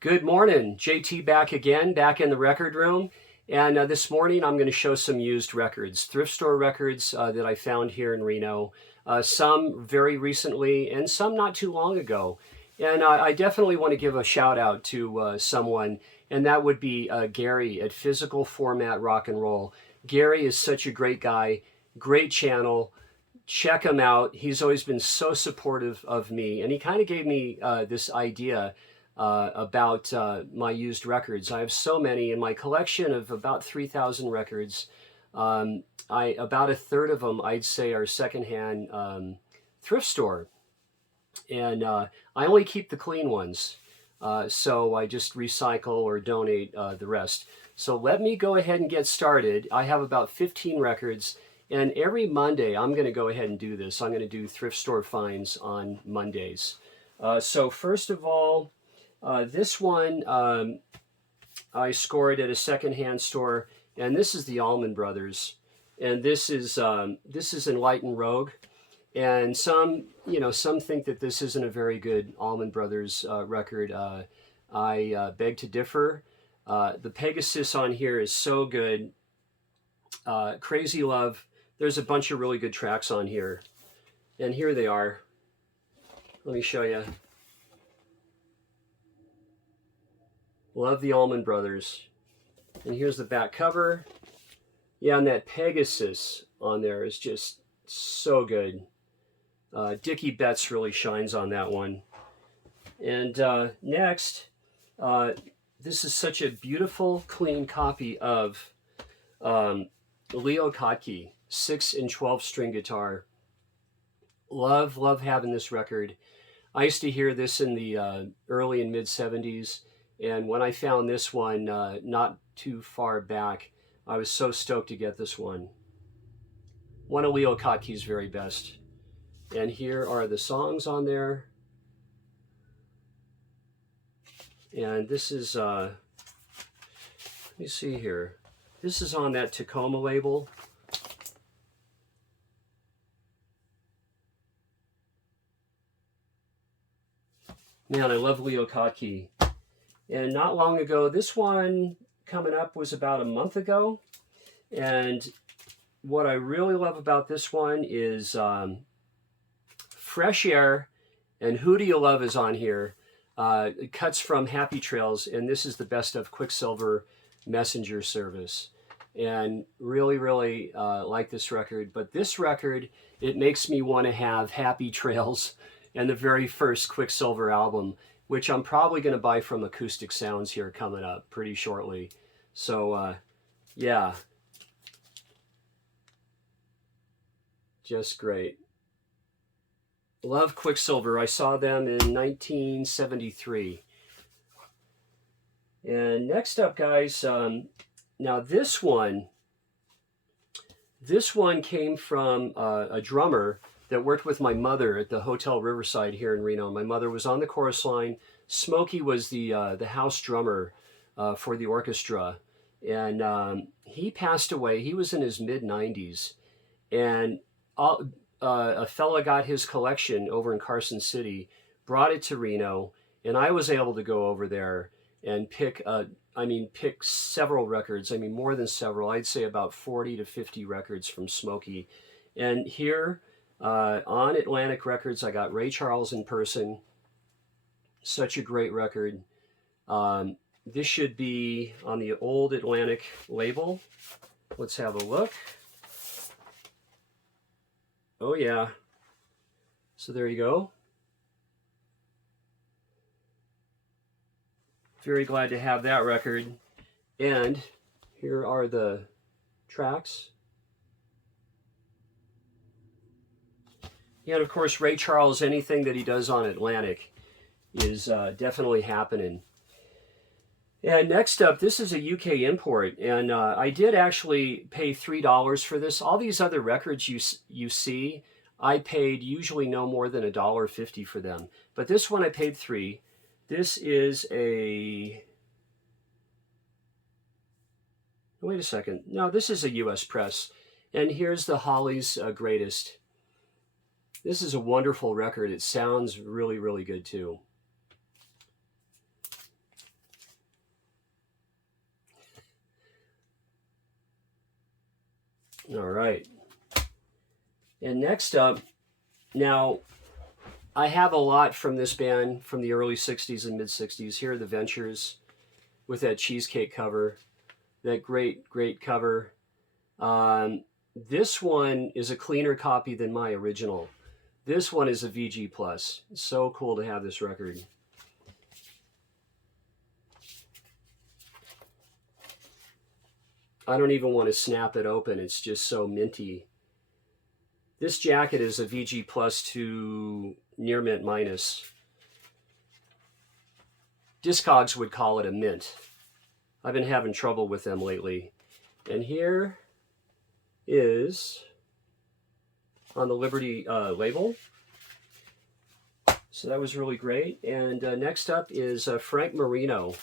Good morning, JT back again, back in the record room. And this morning I'm going to show some used records, thrift store records that I found here in Reno, some very recently and some not too long ago. And I definitely want to give a shout out to someone, and that would be Gary at Physical Format Rock and Roll. Gary is such a great guy, great channel. Check him out. He's always been so supportive of me, and he kind of gave me this idea about my used records. I have so many in my collection of about 3,000 records. About a third of them, I'd say, are secondhand thrift store, and I only keep the clean ones. So I just recycle or donate the rest. So let me go ahead and get started. I have about 15 records, and every Monday I'm going to go ahead and do this. I'm going to do thrift store finds on Mondays. So first of all, this one I scored at a secondhand store, and this is the Allman Brothers, and this is Enlightened Rogue, and some think that this isn't a very good Allman Brothers record. I beg to differ. The Pegasus on here is so good. Crazy Love. There's a bunch of really good tracks on here, and here they are. Let me show you. Love the Allman Brothers. And here's the back cover. Yeah, and that Pegasus on there is just so good. Dickie Betts really shines on that one. And next, this is such a beautiful, clean copy of Leo Katki, 6 and 12 string guitar. Love having this record. I used to hear this in the early and mid 70s. And when I found this one not too far back, I was so stoked to get this one. One of Leo Katki's very best. And here are the songs on there. And this is, let me see here. This is on that Tacoma label. Man, I love Leo Katki. And not long ago, this one coming up was about a month ago. And what I really love about this one is Fresh Air, and Who Do You Love is on here. It cuts from Happy Trails, and this is the best of Quicksilver Messenger Service. And really like this record. But this record, it makes me want to have Happy Trails and the very first Quicksilver album, which I'm probably going to buy from Acoustic Sounds here coming up pretty shortly. So, yeah. Just great. Love Quicksilver. I saw them in 1973. And next up, guys, now this one came from a drummer that worked with my mother at the Hotel Riverside here in Reno. My mother was on the chorus line. Smokey was the house drummer for the orchestra. And he passed away. He was in his mid-90s. And a fella got his collection over in Carson City, brought it to Reno, and I was able to go over there and pick several records. I mean, more than several. I'd say about 40 to 50 records from Smokey. And here, on Atlantic Records, I got Ray Charles in person. Such a great record. This should be on the old Atlantic label. Let's have a look. Oh yeah. So there you go. Very glad to have that record. And here are the tracks. And of course, Ray Charles, anything that he does on Atlantic is definitely happening. And next up, this is a UK import, and I did actually pay $3 for this. All these other records you see, I paid usually no more than $1.50 for them. But this one I paid $3. This is a... Wait a second. No, this is a US press. And here's the Hollies' Greatest. This is a wonderful record. It sounds really good too. All right. And next up, now I have a lot from this band from the early 60s and mid 60s. Here are the Ventures with that cheesecake cover, that great cover. This one is a cleaner copy than my original. This one is a VG Plus. It's so cool to have this record. I don't even want to snap it open. It's just so minty. This jacket is a VG Plus to near mint minus. Discogs would call it a mint. I've been having trouble with them lately. And here is on the Liberty label. So that was really great. And next up is Frank Marino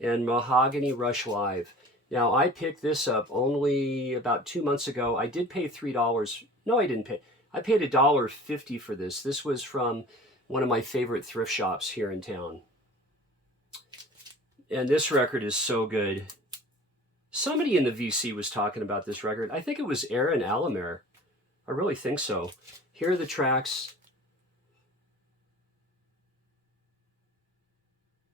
and Mahogany Rush Live. Now, I picked this up only about 2 months ago. I did pay $3. No, I didn't pay. I paid $1.50 for this. This was from one of my favorite thrift shops here in town. And this record is so good. Somebody in the VC was talking about this record. I think it was Aaron Alamer. I really think so. Here are the tracks.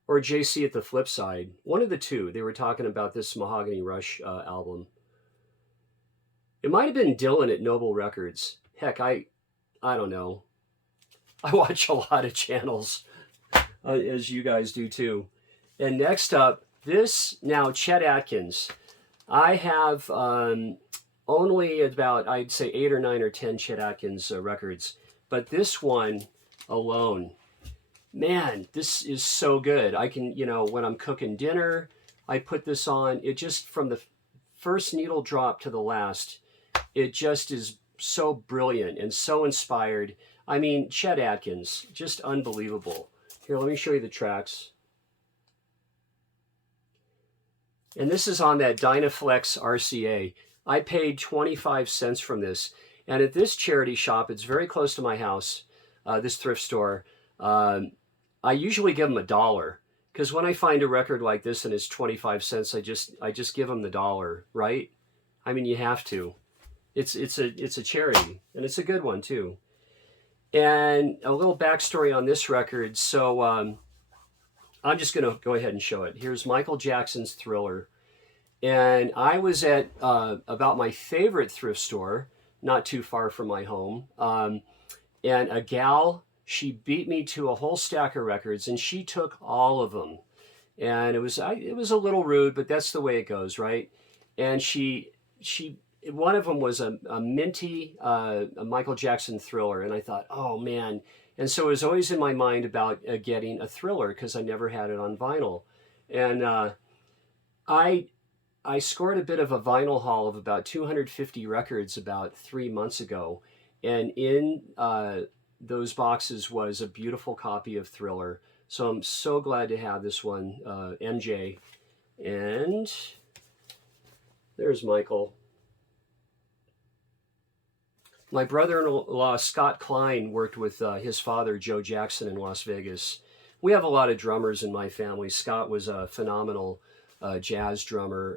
Or JC at the flip side. One of the two. They were talking about this Mahogany Rush album. It might have been Dylan at Noble Records. Heck, I don't know. I watch a lot of channels, as you guys do too. And next up, this, now Chet Atkins. I have only about, I'd say 8 or 9 or 10 Chet Atkins records. But this one alone, man, this is so good. I can, you know, when I'm cooking dinner, I put this on. It just, from the first needle drop to the last, it just is so brilliant and so inspired. I mean, Chet Atkins, just unbelievable. Here, let me show you the tracks. And this is on that Dynaflex RCA. I paid 25 cents from this. And at this charity shop, it's very close to my house, this thrift store, I usually give them $1. Because when I find a record like this and it's 25 cents, I just give them the $1, right? I mean, you have to. It's a charity, and it's a good one too. And a little backstory on this record. So I'm just going to go ahead and show it. Here's Michael Jackson's Thriller. And I was at about my favorite thrift store, not too far from my home. And a gal, she beat me to a whole stack of records, and she took all of them. And it was a little rude, but that's the way it goes, right? And she one of them was a minty a Michael Jackson Thriller, and I thought, oh man. And so it was always in my mind about getting a Thriller because I never had it on vinyl. And I scored a bit of a vinyl haul of about 250 records about 3 months ago, and in those boxes was a beautiful copy of Thriller. So I'm so glad to have this one, MJ. And there's Michael. My brother-in-law, Scott Klein, worked with his father, Joe Jackson, in Las Vegas. We have a lot of drummers in my family. Scott was a phenomenal jazz drummer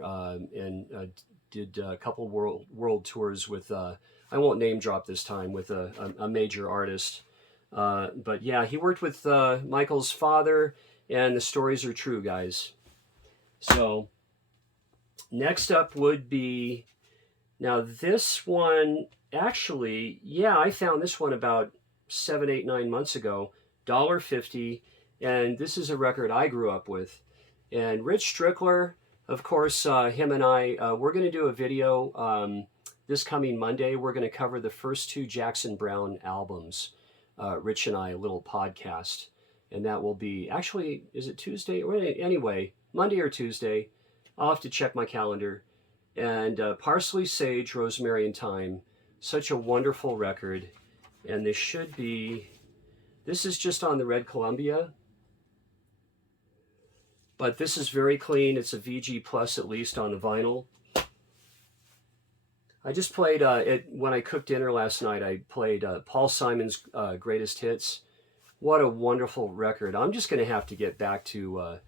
and did a couple world tours with, I won't name drop this time, with a major artist. But yeah, he worked with Michael's father, and the stories are true, guys. So next up would be, now this one, actually, yeah, I found this one about 7, 8, 9 months ago, $1.50, and this is a record I grew up with. And Rich Strickler, of course, him and I, we're going to do a video this coming Monday. We're going to cover the first 2 Jackson Browne albums. Rich and I, a little podcast. And that will be, actually, is it Tuesday? Anyway, Monday or Tuesday. I'll have to check my calendar. And Parsley, Sage, Rosemary, and Thyme. Such a wonderful record. And this should be, this is just on the Red Columbia. But this is very clean. It's a VG Plus, at least, on the vinyl. I just played, when I cooked dinner last night, I played Paul Simon's Greatest Hits. What a wonderful record. I'm just going to have to get back to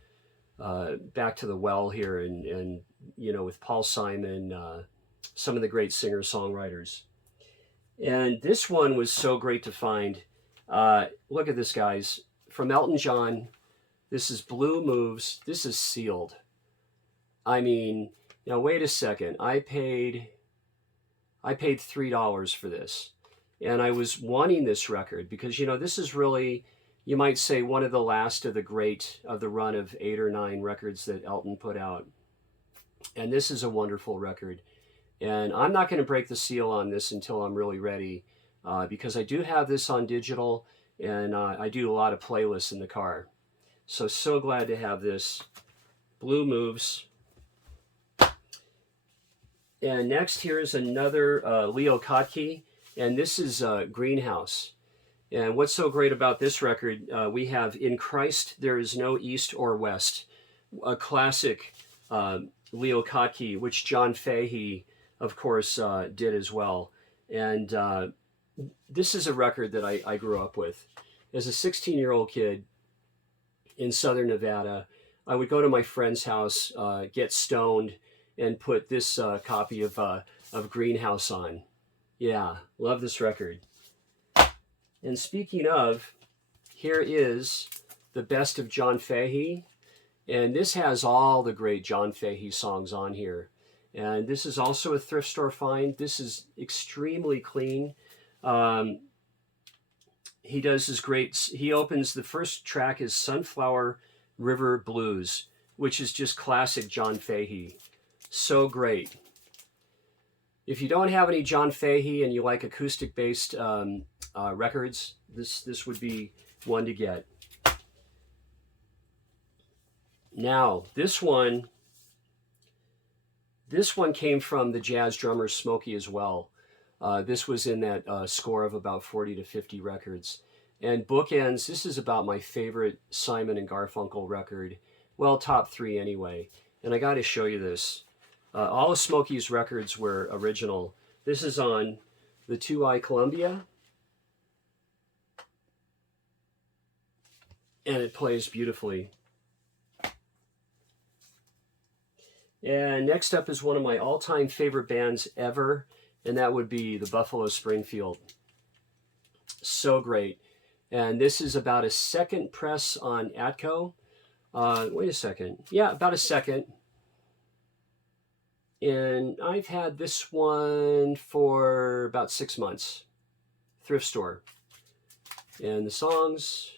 the well here and you know, with Paul Simon, some of the great singer-songwriters. And this one was so great to find. Look at this, guys. From Elton John. This is Blue Moves. This is sealed. I mean, now wait a second. I paid $3 for this. And I was wanting this record because, you know, this is really, you might say, one of the last of the run of 8 or 9 records that Elton put out. And this is a wonderful record. And I'm not going to break the seal on this until I'm really ready, because I do have this on digital, and I do a lot of playlists in the car. So glad to have this. Blue Moves. And next here is another Leo Katki, and this is Greenhouse. And what's so great about this record, we have In Christ There Is No East or West, a classic Leo Katki, which John Fahey, of course, did as well. And this is a record that I grew up with. As a 16-year-old kid in Southern Nevada, I would go to my friend's house, get stoned, and put this copy of Greenhouse on. Yeah, love this record. And speaking of, here is the best of John Fahey. And this has all the great John Fahey songs on here. And this is also a thrift store find. This is extremely clean. He does his great, he opens, the first track is Sunflower River Blues, which is just classic John Fahey. So great. If you don't have any John Fahey and you like acoustic-based records, this would be one to get. Now, this one came from the jazz drummer Smokey as well. This was in that score of about 40 to 50 records. And Bookends, this is about my favorite Simon and Garfunkel record. Well, top 3 anyway. And I got to show you this. All of Smokey's records were original. This is on the 2i Columbia. And it plays beautifully. And next up is one of my all-time favorite bands ever, and that would be the Buffalo Springfield. So great. And this is about a second press on Atco. Wait a second. Yeah, about a second. And I've had this one for about 6 months. Thrift store. And the songs...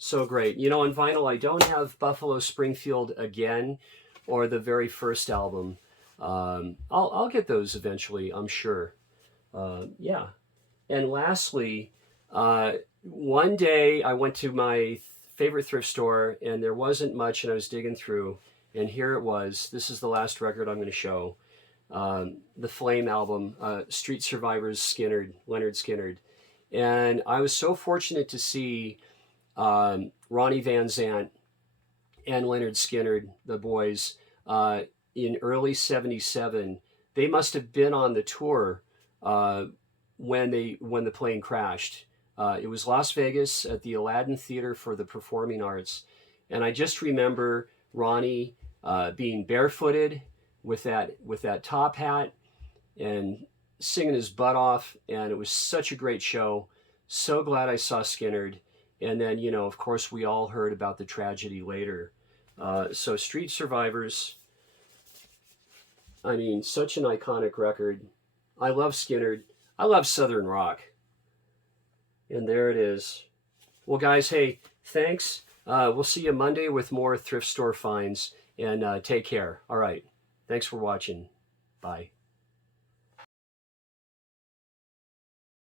so great. You know, on vinyl, I don't have Buffalo Springfield Again or the very first album. I'll get those eventually, I'm sure. Yeah. And lastly, one day I went to my favorite thrift store and there wasn't much, and I was digging through, and here it was. This is the last record I'm going to show. The Flame album, Street Survivors, Leonard Skinner. And I was so fortunate to see Ronnie Van Zant and Leonard Skinner, the boys, in early '77. They must have been on the tour when the plane crashed. It was Las Vegas at the Aladdin Theater for the Performing Arts, and I just remember Ronnie being barefooted with that top hat and singing his butt off, and it was such a great show. So glad I saw Skinner. And then, you know, of course, we all heard about the tragedy later. So Street Survivors, I mean, such an iconic record. I love Skinner. I love Southern rock. And there it is. Well, guys, hey, thanks. We'll see you Monday with more thrift store finds. And take care. All right. Thanks for watching. Bye.